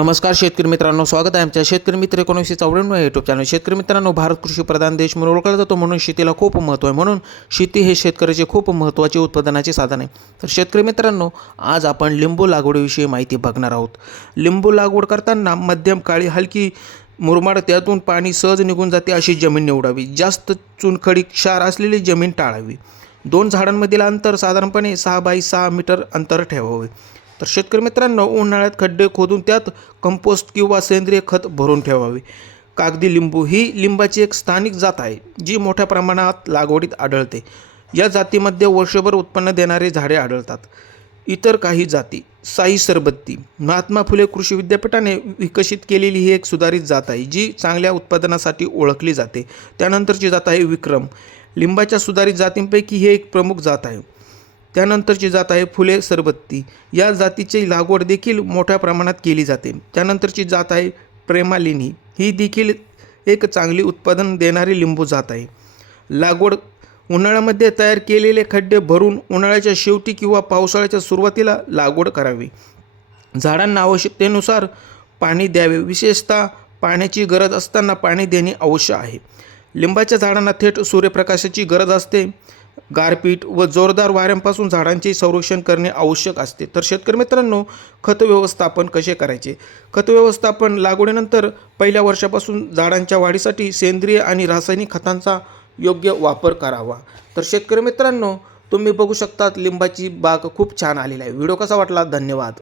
नमस्कार शेतकरी मित्रांनो, स्वागत आहे आमच्या शेतकरी मित्र 1994 या यूट्यूब चॅनल। शेतकरी मित्रांनो, भारत कृषी प्रधान देश म्हणून ओळखला जातो, म्हणून शेतीला खूप महत्त्व आहे। म्हणून शेती हे शेतकऱ्याचे खूप महत्त्वाचे उत्पादनाचे साधन आहे। तर शेतकरी मित्रांनो, आज आपण लिंबू लागवडीविषयी माहिती बघणार आहोत। लिंबू लागवड करताना मध्यम काळी हलकी मुरमाड त्यातून पाणी सहज निघून जाते अशी जमीन निवडावी। जास्त चुनखडी क्षार असलेली जमीन टाळावी। दोन झाडांमधील अंतर साधारणपणे 6 बाय 6 मीटर अंतर ठेवावे। तर शेतकरी मित्रांनो, उन्हाळ्यात खड्डे खोदून त्यात कंपोस्ट किंवा सेंद्रिय खत भरून ठेवावे। कागदी लिंबू ही लिंबाची एक स्थानिक जात आहे जी मोठ्या प्रमाणात लागवडीत आढळते। या जातीमध्ये वर्षभर उत्पन्न देणारे झाडे आढळतात। इतर काही जाती, साई सरबत्ती महात्मा फुले कृषी विद्यापीठाने विकसित केलेली ही एक सुधारित जात आहे जी चांगल्या उत्पादनासाठी ओळखली जाते। त्यानंतरची जात आहे विक्रम। लिंबाच्या सुधारित जातींपैकी ही एक प्रमुख जात आहे। त्यानंतरची जात आहे फुले सरबत्ती। या जातीची लागवड देखील मोठ्या प्रमाणात केली जाते। त्यानंतरची जात आहे प्रेमालिनी। ही देखील एक चांगली उत्पादन देणारी लिंबू जात आहे। लागवड उन्हाळ्यामध्ये तयार केलेले खड्डे भरून उन्हाळ्याच्या शेवटी किंवा पावसाळ्याच्या सुरुवातीला लागवड करावी। झाडांना आवश्यकतेनुसार पाणी द्यावे, विशेषतः पाण्याची गरज असताना पाणी देणे आवश्यक आहे। लिंबाच्या झाडांना थेट सूर्यप्रकाशाची गरज असते। गारपीट व जोरदार वाऱ्यांपासून झाडांचे संरक्षण करणे आवश्यक असते। तर शेतकरी मित्रांनो, खत व्यवस्थापन कसे करायचे? खत व्यवस्थापन लागवडीनंतर पहिल्या वर्षापासून झाडांच्या वाढीसाठी सेंद्रिय आणि रासायनिक खतांचा योग्य वापर करावा। तर शेतकरी मित्रांनो, तुम्ही बघू शकता लिंबाची बाग खूप छान आलेली आहे। व्हिडिओ कसा वाटला? धन्यवाद।